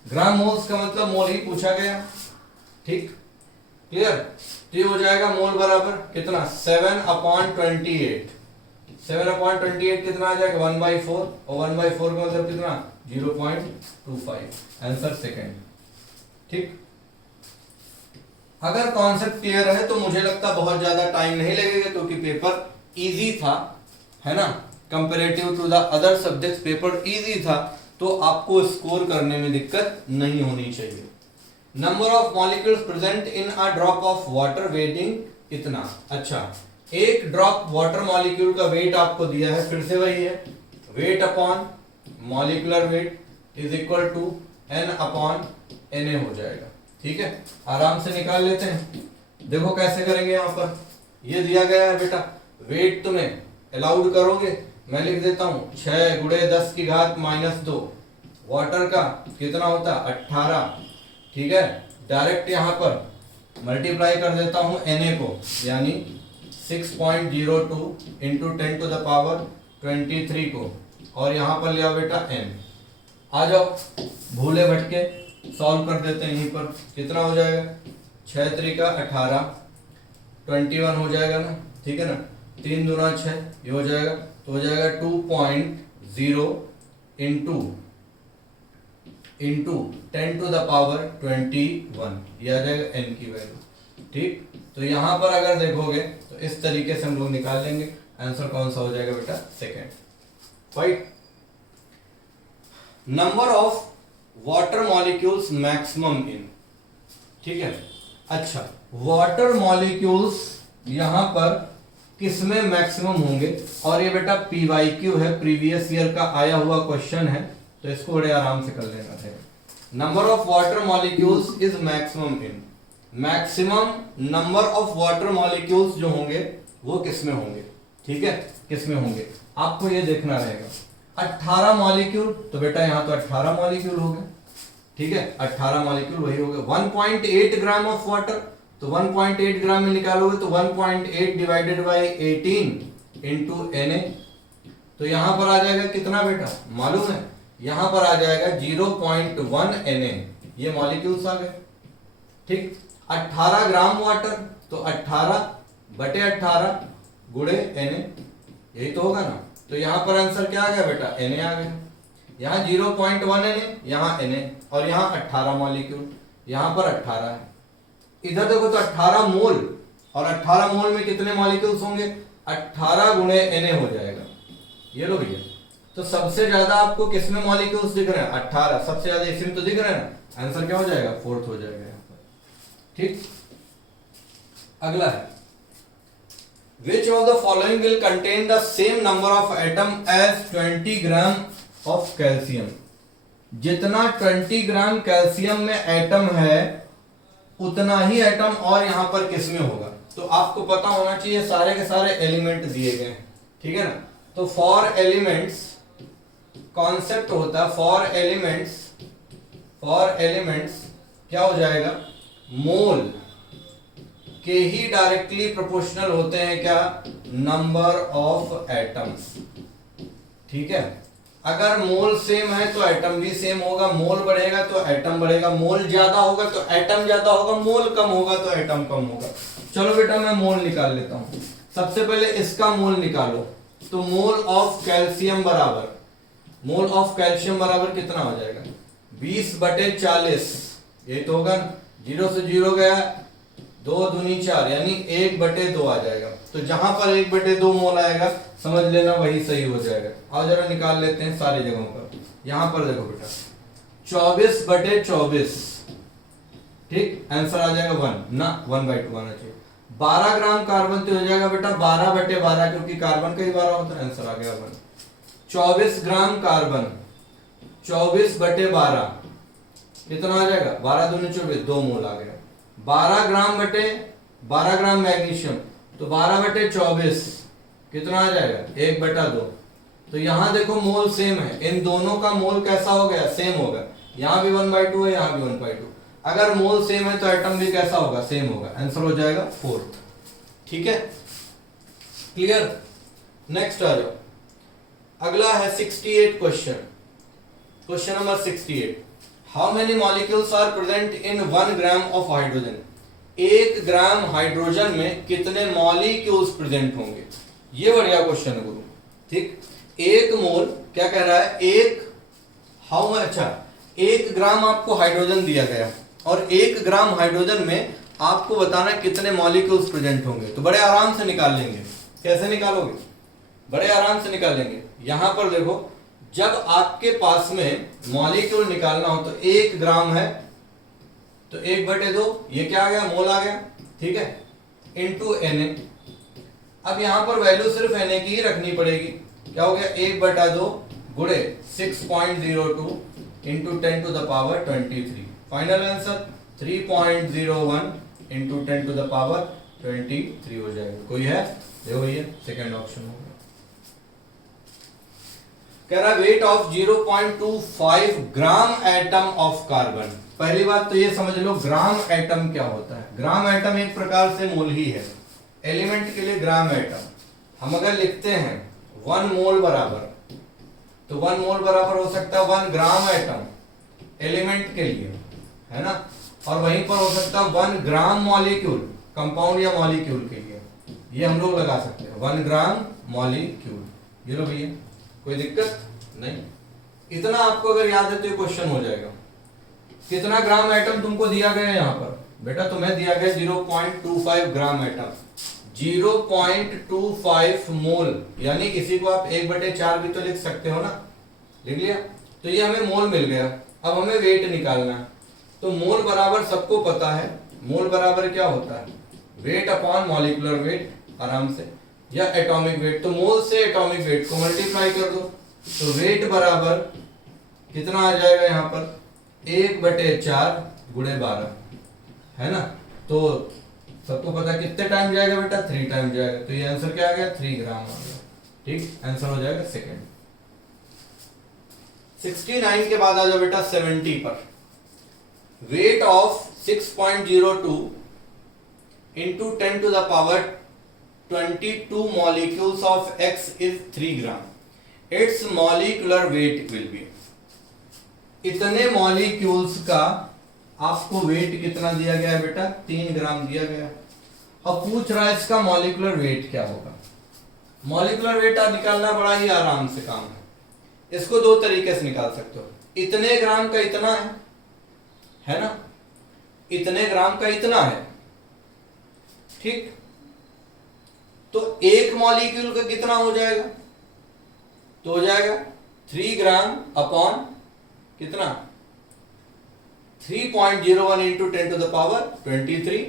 ग्राम मोल्स का मतलब मोल ही पूछा गया। ठीक, क्लियर? तो ये हो जाएगा मोल बराबर कितना 7/28। 7/28 कितना आ जाएगा 1/4, और 1/4 का मतलब कितना 0.25। Answer second. ठीक, अगर कॉन्सेप्ट क्लियर है तो मुझे लगता बहुत ज्यादा टाइम नहीं लगेगा, क्योंकि पेपर इजी था, है ना, comparative to the other subjects paper easy था, तो आपको स्कोर करने में दिक्कत नहीं होनी चाहिए। Number of molecules present in a drop of water, weighting इतना। अच्छा, एक ड्रॉप वाटर मॉलिक्यूल का वेट आपको दिया है, फिर से वही है, weight upon molecular weight is equal to n upon Na हो जाएगा। ठीक है, आराम से निकाल लेते हैं। देखो कैसे करेंगे, यहां पर ये दिया गया है बेटा, वेट तुम्हें अलाउड करोगे, मैं लिख देता हूं 6 × 10 की घात -2, वाटर का कितना होता है 18। ठीक है, डायरेक्ट यहां पर मल्टीप्लाई कर देता हूं Na को, यानी 6.02 इंटू 10 टू द पावर 23 को, और यहां पर लिया बेटा n। आ जाओ भूले भटके सॉल्व कर देते हैं। यहीं पर कितना हो जाएगा 6 × 3 = 18, 21 हो जाएगा ना, ठीक है ना, 3 दूना 6, ये हो जाएगा, तो हो जाएगा 2.0 इंटू 10 टू द पावर 21, ये आ जाएगा n की वैल्यू। ठीक, तो यहां पर अगर देखोगे तो इस तरीके से हम लोग निकाल लेंगे। आंसर कौन सा हो जाएगा बेटा second. Right, number of water molecules maximum in. ठीक है, अच्छा, वाटर मॉलिक्यूल्स यहां पर किसमें मैक्सिमम होंगे, और ये बेटा PYQ है, प्रीवियस ईयर का आया हुआ क्वेश्चन है, तो इसको बड़े आराम से कर लेना है। Number of water molecules is maximum in, maximum number of water molecules जो होंगे वो किसमें होंगे। ठीक है, किसमें होंगे आपको ये देखना रहेगा। 18 मॉलिक्यूल, तो बेटा यहां तो 18 मॉलिक्यूल हो गए। ठीक है, 18 मॉलिक्यूल वही हो गए। 1.8 ग्राम ऑफ वाटर, तो 1.8 ग्राम में निकालोगे तो 1.8 डिवाइडेड बाई 18 इंटू Na, तो यहां पर आ जाएगा कितना बेटा मालूम है, यहां पर आ जाएगा 0.1 Na, ये मॉलिक्यूल्स आ गए। ठीक, 18 ग्राम वाटर, तो 18/18 गुणे Na, यही तो होगा ना। तो यहां पर आंसर क्या आ गया बेटा Na आ गया। यहाँ 0.1 Na, यहाँ Na, और यहाँ 18 मॉलिक्यूल, यहाँ पर 18 है। इधर देखो तो 18 मोल, और 18 मोल में कितने मॉलिक्यूल्स होंगे 18 गुणे Na हो जाएगा। ये लो भैया, तो सबसे ज्यादा आपको किसमें मॉलिक्यूल्स दिख रहे हैं 18, सबसे ज्यादा इसमें तो दिख रहे हैं ना। आंसर क्या हो जाएगा फोर्थ हो जाएगा यहाँ पर। ठीक, अगला है which of the following will contain the same number of atom as 20 gram of calcium. जितना 20 ग्राम कैल्शियम में एटम है उतना ही एटम और यहां पर किसमें होगा। तो आपको पता होना चाहिए सारे के सारे एलिमेंट दिए गए हैं, ठीक है ना। तो फॉर एलिमेंट्स कॉन्सेप्ट होता है फॉर एलिमेंट्स क्या हो जाएगा, मोल के ही डायरेक्टली प्रोपोर्शनल होते हैं क्या, नंबर ऑफ एटम्स, ठीक है। अगर मोल सेम है तो एटम भी सेम होगा, मोल बढ़ेगा तो एटम बढ़ेगा, मोल ज्यादा होगा तो एटम ज्यादा होगा, मोल कम होगा तो एटम कम होगा। चलो बेटा मैं मोल निकाल लेता हूं। सबसे पहले इसका मोल निकालो। तो मोल ऑफ कैल्शियम बराबर कितना हो जाएगा, 20/40। ये तो होगा 0 से 0 गया, 2 दूनी 4 यानी 1/2 आ जाएगा। तो जहां पर 1/2 मोल आएगा समझ लेना वही सही हो जाएगा। आओ जरा निकाल लेते हैं सारी जगहों पर। यहां पर देखो बेटा 24/24, ठीक, आंसर आ जाएगा 1 ना, 1/2 आना चाहिए। 12 ग्राम कार्बन तो हो जाएगा बेटा 12/12 क्योंकि कार्बन का ही 12 होता है, आंसर आ गया 1। 24 ग्राम कार्बन 24/12 कितना आ जाएगा, 12 दूनी 24, 2 मोल आ गया। 12 ग्राम मैग्नीशियम तो 12/24 कितना आ जाएगा, 1/2। तो यहां देखो मोल सेम है, इन दोनों का मोल कैसा हो गया, सेम होगा। यहां भी 1/2 है, यहां भी 1/2। अगर मोल सेम है तो एटम भी कैसा होगा, सेम होगा। आंसर हो जाएगा 4, ठीक है, क्लियर। नेक्स्ट आ जाओ, अगला है 68 question number 68। How many molecules are present in 1 gram of hydrogen. 1 gram hydrogen में कितने मॉलिक्यूल्स प्रेजेंट होंगे। ये बढ़िया क्वेश्चन है गुरु, ठीक। 1 मोल क्या कह रहा है, 1 ग्राम आपको हाइड्रोजन दिया गया और 1 ग्राम हाइड्रोजन में आपको बताना कितने मॉलिक्यूल्स प्रेजेंट होंगे। तो बड़े आराम से निकाल लेंगे। कैसे निकालोगे, बड़े आराम से निकालेंगे। यहां पर देखो जब आपके पास में मॉलिक्यूल निकालना हो तो 1 ग्राम है तो 1/2, ये क्या आ गया, मोल आ गया, ठीक है, इंटू Na। अब यहां पर वैल्यू सिर्फ Na की ही रखनी पड़ेगी। क्या हो गया, 1/2 गुणे 6.02 इंटू 10⁻23। फाइनल आंसर 3.01 इंटू 10⁻23 हो जाएगा। कोई है, देखो ये सेकंड ऑप्शन होगा। कह रहा weight of 0.25 gram atom of carbon. पहली बात तो ये समझ लो ग्राम एटम क्या होता है। ग्राम एटम एक प्रकार से मोल ही है। एलिमेंट के लिए ग्राम एटम हम अगर लिखते हैं 1 मोल बराबर, तो 1 मोल बराबर हो सकता है 1 ग्राम एटम एलिमेंट के लिए, है ना। और वहीं पर हो सकता है 1 ग्राम मॉलिक्यूल कंपाउंड या मॉलिक्यूल के लिए। ये हम लोग लगा सकते हैं 1 ग्राम मॉलिक्यूल। ये लो भैया, कोई दिक्कत नहीं। इतना आपको अगर याद है तो ये क्वेश्चन हो जाएगा। कितना ग्राम एटम तुमको दिया गया है यहाँ पर, बेटा तुम्हें दिया गया 0.25 ग्राम एटम, 0.25 मोल, यानी इसी को आप 1/4 भी तो लिख सकते हो ना, लिख लिया। तो ये हमें मोल मिल गया। अब हमें वेट निकालना है। तो मोल बराबर सबको पता है, मोल बराबर क्या होता है, वेट अपॉन मॉलिक्यूलर वेट, आराम से, या एटॉमिक वेट। तो मोल से एटॉमिक वेट को मल्टीप्लाई कर दो तो वेट बराबर कितना आ जाएगा, यहाँ पर 1/4 गुणे 12, है ना। तो सबको पता कितने टाइम जाएगा बेटा, 3 टाइम जाएगा। तो ये आंसर क्या आ गया, 3 ग्राम आ गया, ठीक, आंसर हो जाएगा सेकंड। 69 के बाद आ जाओ बेटा 70 पर। Weight of 6.02 into 10⁻22 molecules of X is 3 gram. Its molecular weight will be। इतने मॉलिक्यूल्स का आपको वेट कितना दिया गया है बेटा, 3 ग्राम दिया गया। अब पूछ रहा है इसका मॉलिक्यूलर वेट क्या होगा। मॉलिक्यूलर वेट निकालना बड़ा ही आराम से काम है। इसको 2 तरीके से निकाल सकते हो। इतने ग्राम का इतना है ना, इतने ग्राम का इतना है, ठीक। तो 1 मॉलिक्यूल का कितना हो जाएगा, तो हो जाएगा 3 ग्राम अपॉन कितना, 3.01 इंटू 10⁻23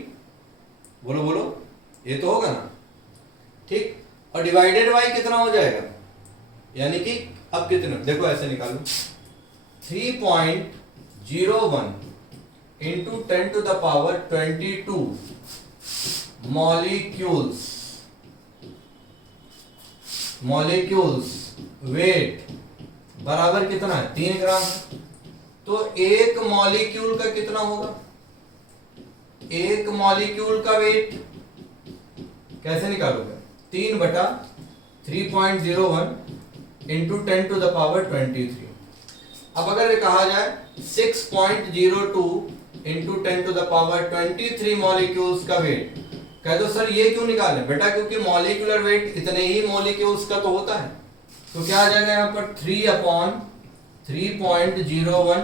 बोलो बोलो, ये तो होगा ना, ठीक। और डिवाइडेड बाई कितना हो जाएगा, यानी कि अब कितने, देखो ऐसे निकालो 3.01 into 10 to the power 22 molecules weight बराबर कितना है, 3 ग्राम। तो एक मॉलिक्यूल का कितना होगा, एक मॉलिक्यूल का वेट कैसे निकालोगे, 3/3.01 इंटू 10 टू द पावर 23। अब अगर ये कहा जाए 6.02 into 10 to the power 23 molecules का वेट, कह दो सर ये क्यों निकालें बेटा, क्योंकि मॉलिक्यूलर वेट इतने ही मॉलिक्यूल्स का तो होता है। तो क्या आ जाएगा यहाँ पर 3/3.01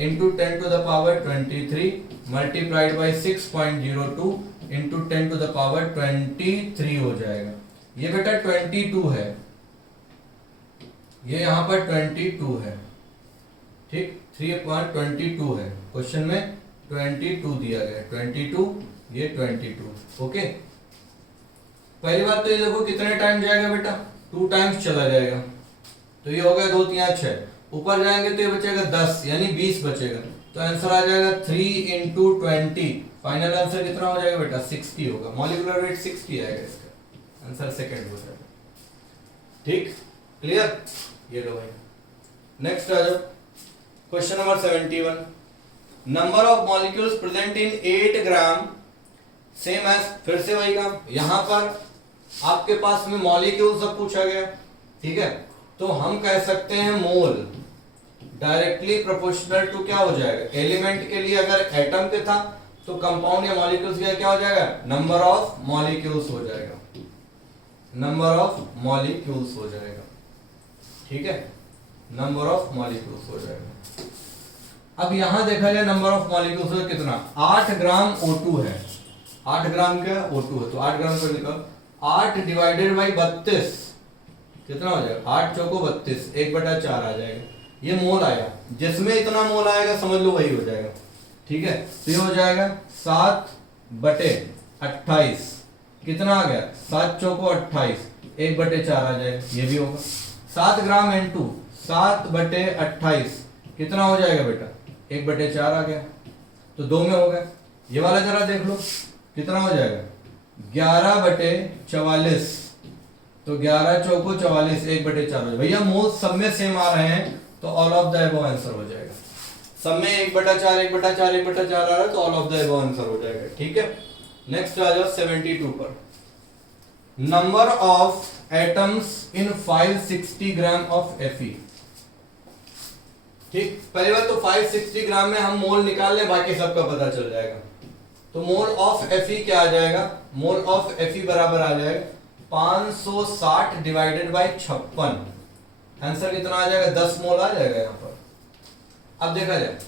into 10 to the power 23 multiplied by 6.02 into 10 to the power 23 हो जाएगा। ये बेटा 22 है, ये यहां पर 22 है, ठीक, 3.22 है, क्वेश्चन में 22 दिया गया, 22, ये 22। ओके, पहली बात तो ये देखो कितने टाइम जाएगा बेटा, 2 टाइम्स चला जाएगा, तो ये हो गया 2 3 6, ऊपर जाएंगे तो ये बचेगा 10 यानी 20 बचेगा, तो आंसर आ जाएगा 3 इंटू 20, फाइनल आंसर कितना हो जाएगा बेटा 60 होगा, मॉलिक्यूलर वेट 60 आएगा, इसका आंसर सेकंड हो जाएगा। ठीक, क्लियर, ये लो भाई। नेक्स्ट आ जाओ, question number 71, number of molecules present in 8 gram same as, फिर से वही काम, यहां पर आपके पास में मॉलिक्यूल सब पूछा गया, ठीक है, तो हम कह सकते हैं मोल डायरेक्टली प्रोपोर्शनल टू क्या हो जाएगा, एलिमेंट के लिए अगर एटम के था तो कंपाउंड या मॉलिक्यूल्स का क्या हो जाएगा, नंबर ऑफ मॉलिक्यूल्स हो जाएगा, नंबर ऑफ मॉलिक्यूल्स हो जाएगा, ठीक है, नंबर ऑफ मॉलिक्यूल्स हो जाएगा। अब यहां देखा जाए नंबर ऑफ मॉलिक्यूल्स है कितना, 8 ग्राम O2 है, 8 ग्राम क्या O2 है, तो 8 ग्राम को लिखो, 8 डिवाइडेड बाई 32 कितना हो जाएगा, 8 चौको 32, 1/4 आ जाएगा, ये मोल आया, जिसमें इतना मोल आएगा समझ लो वही हो जाएगा, ठीक है। तो ये हो जाएगा 7/28, कितना आ गया, 7 चौको 28, 1/4 आ जाएगा, ये भी होगा। 7 ग्राम N2 7/28 कितना हो जाएगा बेटा, 1/4 आ गया, तो 2 में हो गया। ये वाला जरा देख लो कितना हो जाएगा, 11/44, तो 11 चौको 44, 1/4 हो जाएगा। भैया मोल सब में सेम आ रहे हैं तो all of the above answer हो जाएगा, सब में 1/4 1/4 1/4 आ रहा है तो all of the above answer हो जाएगा, ठीक है। नेक्स्ट आ जाओ 72 पर, number of atoms in 560 gram of Fe, ठीक, पहली बात तो 560 ग्राम में हम मोल निकाल लें, बाकी सबका पता चल जाएगा। तो मोल ऑफ Fe क्या आ जाएगा, मोल ऑफ Fe बराबर आ जाएगा 560 डिवाइडेड बाई 56, आंसर कितना आ जाएगा, 10 मोल आ जाएगा यहां पर। अब देखा जाए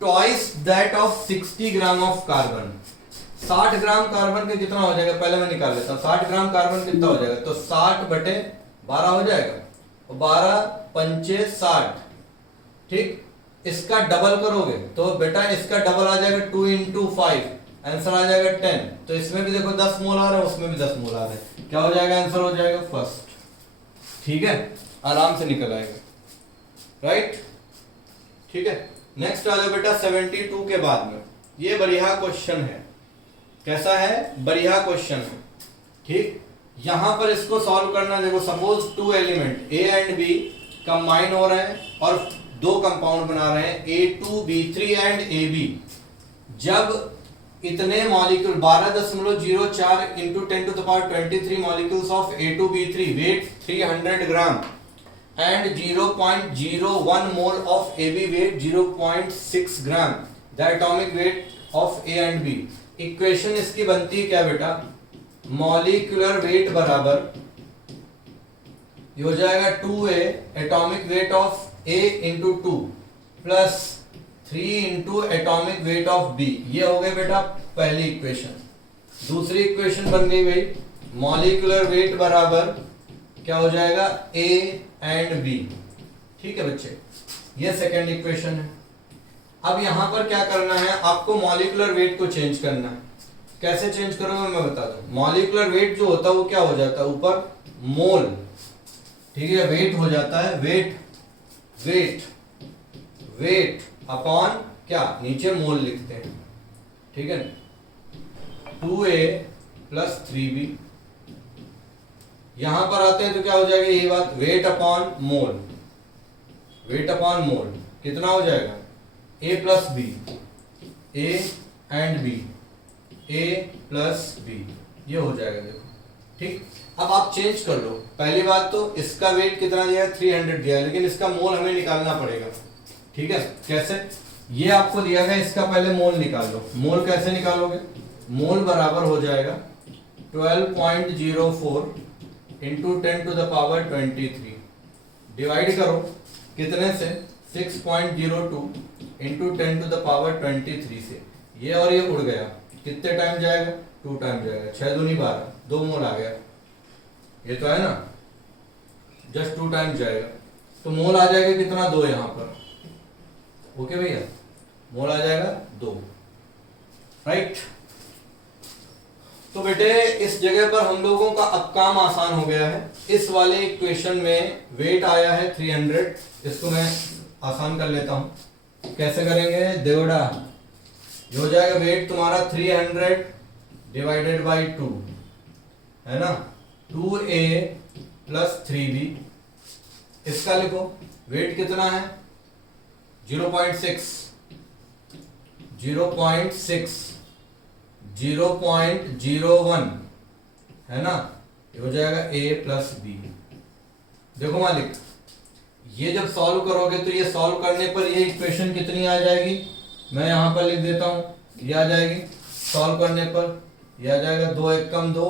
twice that of 60 gram of carbon, 60 gram carbon का कितना हो जाएगा, पहले मैं निकाल लेता हूं, 60 ग्राम कार्बन कितना हो जाएगा, तो 60/12 हो जाएगा, 12 पंचे 60, ठीक, इसका डबल करोगे तो बेटा इसका डबल आ जाएगा 2 इंटू 5, आंसर आ जाएगा 10, तो इसमें भी देखो 10 मोल आ रहा है, उसमें भी 10 मोल आ रहा है, क्या हो जाएगा, आंसर हो जाएगा फर्स्ट, ठीक है, आराम से निकल आएगा, राइट, ठीक है। नेक्स्ट आ जाओ बेटा 72 के बाद में, ये बढ़िया क्वेश्चन है, कैसा है, बढ़िया क्वेश्चन है, ठीक। यहां पर इसको सॉल्व करना, देखो suppose 2 element A and B combine हो रहे हैं और 2 कंपाउंड बना रहे हैं A2B3 एंड AB, जब इतने molecule 12.04 into 10 to the power 23 molecules of A2B3 weight 300 gram and 0.01 mole of AB weight 0.6 gram, the atomic weight of A and B। Equation इसकी बनती है क्या बेटा, मॉलिक्यूलर वेट बराबर ये हो जाएगा 2A atomic weight of A into 2 plus 3 into atomic weight of B, ये हो गई बेटा पहली इक्वेशन। दूसरी इक्वेशन बन गई भाई मॉलिक्यूलर वेट बराबर क्या हो जाएगा A एंड B, ठीक है बच्चे, ये सेकेंड इक्वेशन है। अब यहां पर क्या करना है, आपको मॉलिक्यूलर वेट को चेंज करना है, कैसे चेंज करोगे मैं बता दूं। मॉलिक्यूलर वेट जो होता है वो क्या हो जाता है, ऊपर मोल, ठीक है, वेट हो जाता है, वेट वेट वेट अपॉन क्या, नीचे मोल लिखते हैं, ठीक है। 2a प्लस 3b, यहां पर आते हैं तो क्या हो जाएगा यही बात, weight upon mole, weight upon mole कितना हो जाएगा, a plus B, a and b, a plus b, ये हो जाएगा देखो, ठीक। अब आप चेंज कर लो, पहली बात तो इसका वेट कितना दिया है 300 दिया है, लेकिन इसका मोल हमें निकालना पड़ेगा, ठीक है। कैसे, ये आपको दिया गया, इसका पहले मोल निकाल लो। मोल कैसे निकालोगे, मोल बराबर हो जाएगा 12.04 into 10 to the power 23, divide करो कितने से, 6.02 इंटू 10 टू द पावर 23 से, ये और ये उड़ गया, कितने टाइम जाएगा, 2 टाइम जाएगा, 6 दूनी 12, 2 मोल आ गया, ये तो है ना, जस्ट 2 टाइम जाएगा, तो मोल आ जाएगा कितना, 2 यहां पर, ओके भैया, मोल आ जाएगा 2, राइट। तो बेटे इस जगह पर हम लोगों का अब काम आसान हो गया है। इस वाले इक्वेशन में वेट आया है 300, इसको मैं आसान कर लेता हूं, कैसे करेंगे देवड़ा, ये हो जाएगा वेट तुम्हारा 300 डिवाइडेड बाई 2, है ना, 2a प्लस 3b, इसका लिखो वेट कितना है 0.6, 0.01 है ना, ये हो जाएगा a प्लस बी। देखो मालिक, ये जब सॉल्व करोगे तो ये सॉल्व करने पर ये इक्वेशन कितनी आ जाएगी, मैं यहां पर लिख देता हूं, ये आ जाएगी सॉल्व करने पर, ये आ जाएगा 2 1 कम 2,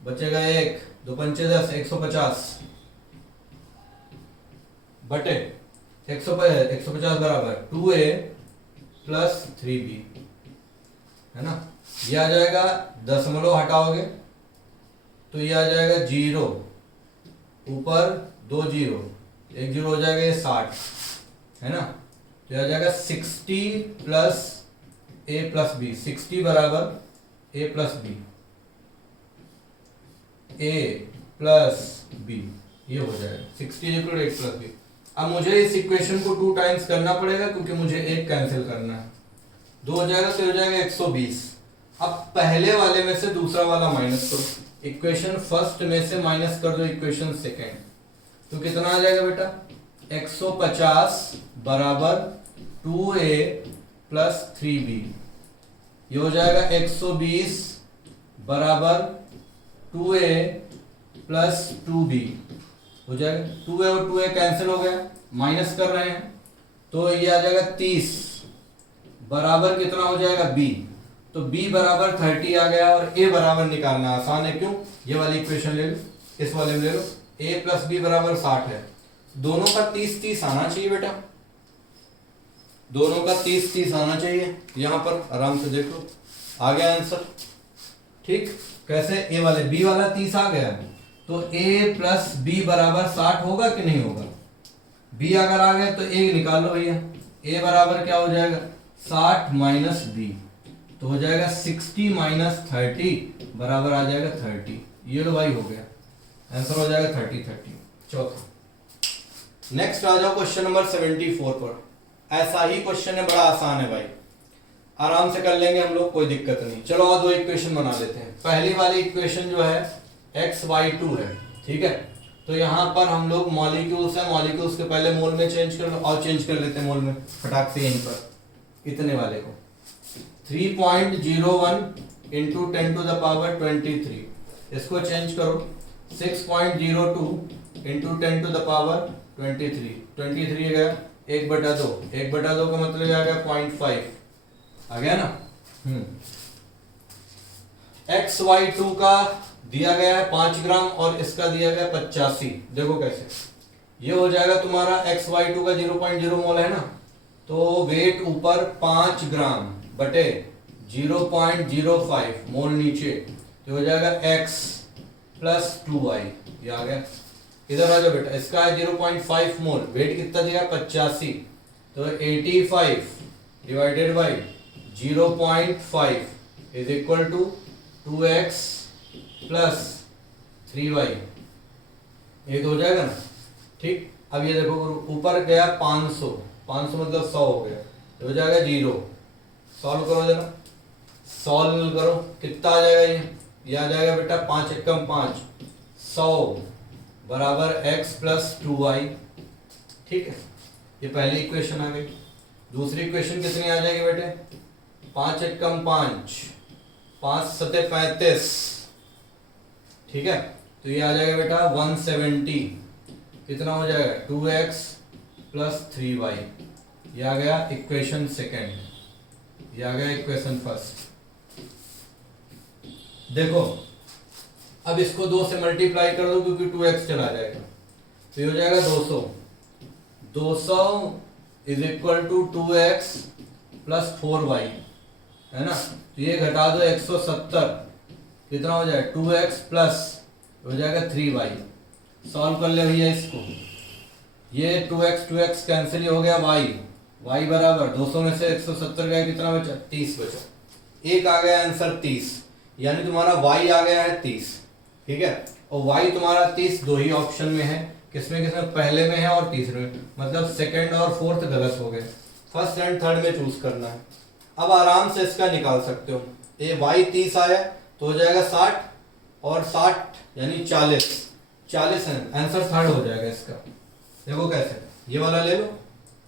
बचेगा 1, 2 पंचे 10, 150 बटे 150 बराबर 2a प्लस 3b, है ना, ये आ जाएगा, दशमलव हटाओगे तो ये आ जाएगा 0, ऊपर 2 0, 1 0 हो जाएगा, ये 60 है ना, तो ये आ जाएगा 60 प्लस a प्लस b, 60 बराबर a plus b, a plus b, ये हो जाएगा 60 इक्वल 8 प्लस b। अब मुझे इस इक्वेशन को 2 टाइम्स करना पड़ेगा क्योंकि मुझे 1 कैंसिल करना है, 2 हो जाएगा तो हो जाएगा 120। अब पहले वाले में से दूसरा वाला माइनस करो, इक्वेशन फर्स्ट में से माइनस कर दो इक्वेशन सेकेंड, तो कितना आ जाएगा बेटा, 150 बराबर 2a प्लस 3b, ये हो जाएगा 120 बराबर 2a प्लस 2b, हो जाएगा 2a और 2a कैंसिल हो गया, माइनस कर रहे हैं तो ये आ जाएगा 30 बराबर कितना हो जाएगा b, तो b बराबर 30 आ गया, और a बराबर निकालना आसान है, क्यों, ये वाली इक्वेशन ले लो, इस वाले में ले लो, a प्लस b बराबर 60 है, दोनों का 30-30 आना चाहिए बेटा, दोनों का 30-30 आना चाहिए, यहां पर आराम से देख लो, आ गया आंसर, ठीक। कैसे, a वाले b वाला 30 आ गया, तो a प्लस b बराबर 60 होगा कि नहीं होगा, b अगर आ गया तो a निकाल लो भैया, a बराबर क्या हो जाएगा 60 माइनस b, तो हो जाएगा 60 माइनस 30 बराबर आ जाएगा 30, ये लो भाई हो गया आंसर, हो जाएगा 30। चौथा, नेक्स्ट आ जाओ क्वेश्चन नंबर 74 पर, ऐसा ही क्वेश्चन है, बड़ा आसान है भाई, आराम से कर लेंगे हम लोग, कोई दिक्कत नहीं। चलो और 2 इक्वेशन बना लेते हैं। पहली वाली इक्वेशन जो है xy2 है, ठीक है, तो यहां पर हम लोग मॉलिक्यूल्स है, मॉलिक्यूल्स के पहले मोल में चेंज कर लो, और चेंज कर लेते हैं मोल में फटाक से, यहीं पर इतने वाले को 3.01 इंटू 10 टू द पावर 23, इसको चेंज करो 6.02 इंटू 10 टू द पावर 23 गया 1/2, 1/2 का मतलब आ गया 0.5 आ गया ना। xy2 का दिया गया है 5 ग्राम और इसका दिया गया 85, देखो कैसे, ये हो जाएगा तुम्हारा xy2 का 0.0 मोल है ना, तो वेट ऊपर 5 ग्राम बटे 0.05 मोल नीचे, तो हो जाएगा x प्लस 2y, ये आ गया, इधर आ जाओ बेटा, इसका है 0.5 मोल, वेट कितना दिया 85, तो 85 divided by 0.5 is equal to 2x plus 3y, ये तो हो जाएगा ना। ठीक, अब ये देखो ऊपर गया 500, 500 मतलब 100 हो गया, तो हो जाएगा 0। सॉल्व करो जरा, सॉल्व करो, कितना आ जाएगा ये आ जाएगा बेटा 5 एकम 5, 100 बराबर x प्लस 2y। ठीक है, ये पहली इक्वेशन आ गई। दूसरी इक्वेशन कितनी आ जाएगी बेटे, 5 एकम 5, 5 सते 35। ठीक है, तो ये आ जाएगा बेटा 170, कितना हो जाएगा 2x प्लस 3y। ये आ गया इक्वेशन सेकेंड, ये आ गया इक्वेशन फर्स्ट। देखो अब इसको 2 से मल्टीप्लाई कर दो क्योंकि 2x चला जाएगा, तो ये हो जाएगा 200, 200 is equal to 2x plus 4y, है ना। तो ये घटा दो 170, कितना हो जाएगा 2x प्लस हो जाएगा 3y। सॉल्व कर ले भैया इसको, ये 2x कैंसिल हो गया, y बराबर 200 में से 170 गया, कितना बचा 30 बचा। एक आ गया आंसर 30, यानी तुम्हारा y आ गया है 30। ठीक है, और y तुम्हारा 30 दो ही ऑप्शन में है, किसमें किसमें, पहले में है और तीसरे में, मतलब सेकंड और फोर्थ गलत हो गए, फर्स्ट एंड थर्ड में चूज करना है। अब आराम से इसका निकाल सकते हो, ये y 30 आया तो हो जाएगा 60 और 60 यानी 40 आंसर थर्ड हो जाएगा इसका। देखो कैसे, ये वाला ले लो,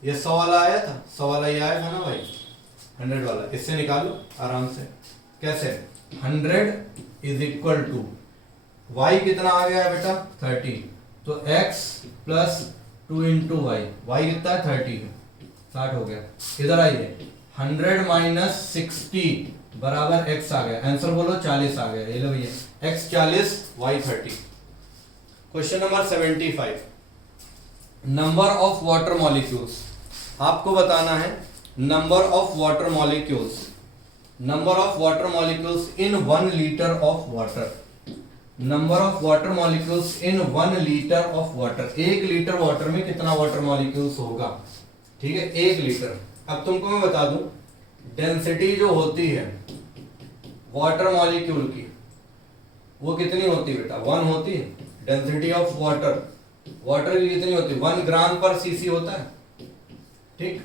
ये 100 वाला आया था, 100 वाला ये आया था ना भाई, 100 वाला, इससे निकालो आराम से। कैसे, 100 इज इक्वल टू y कितना आ गया बेटा 30, तो x plus 2 into y, y कितना है 30, 60 हो गया। इधर आइए, 100 माइनस 60 बराबर x आ गया, आंसर बोलो 40 आ गया। ये लो भैया, x 40 y 30। Question number 75, number of water molecules. आपको बताना है number of water molecules, number of water molecules in 1 litre of water, number of water molecules in 1 litre of water. 1 litre water में कितना वाटर मॉलिक्यूल्स होगा, ठीक है 1 लीटर। अब तुमको मैं बता दूं, डेंसिटी जो होती है वाटर मॉलिक्यूल की वो कितनी होती है बेटा, 1 होती है। डेंसिटी ऑफ वाटर, वाटर की कितनी होती है, 1 ग्राम पर सीसी होता है, ठीक।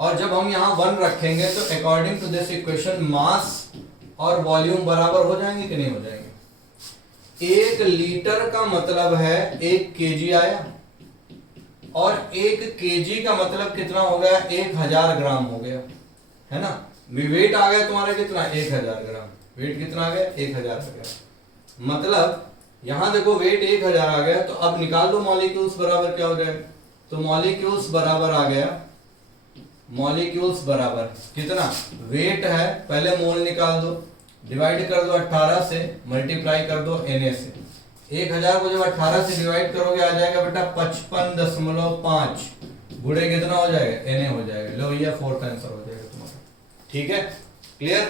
और जब हम यहाँ 1 रखेंगे तो अकॉर्डिंग टू दिस इक्वेशन मास और वॉल्यूम बराबर हो जाएंगे कि नहीं हो जाएंगे। 1 लीटर का मतलब है 1 केजी आया, और 1 केजी का मतलब कितना हो गया, 1000 ग्राम हो गया, है ना। वेट आ गया तुम्हारा कितना, 1000 ग्राम, वेट कितना आ गया 1000 ग्राम। मतलब यहां देखो वेट 1000 आ गया, तो अब निकाल दो मॉलिक्यूल्स बराबर क्या हो जाएगा, तो मॉलिक्यूल्स बराबर आ गया, मॉलिक्यूल्स बराबर कितना, वेट है पहले मोल निकाल दो, डिवाइड कर दो 18 से, मल्टीप्लाई कर दो Na से। 1000 को जब 18 से डिवाइड करोगे आ जाएगा बेटा 55.5, गुणे कितना हो जाएगा Na हो जाएगा। लो भैया 4th आंसर हो जाएगा तुम्हारा, ठीक है, क्लियर।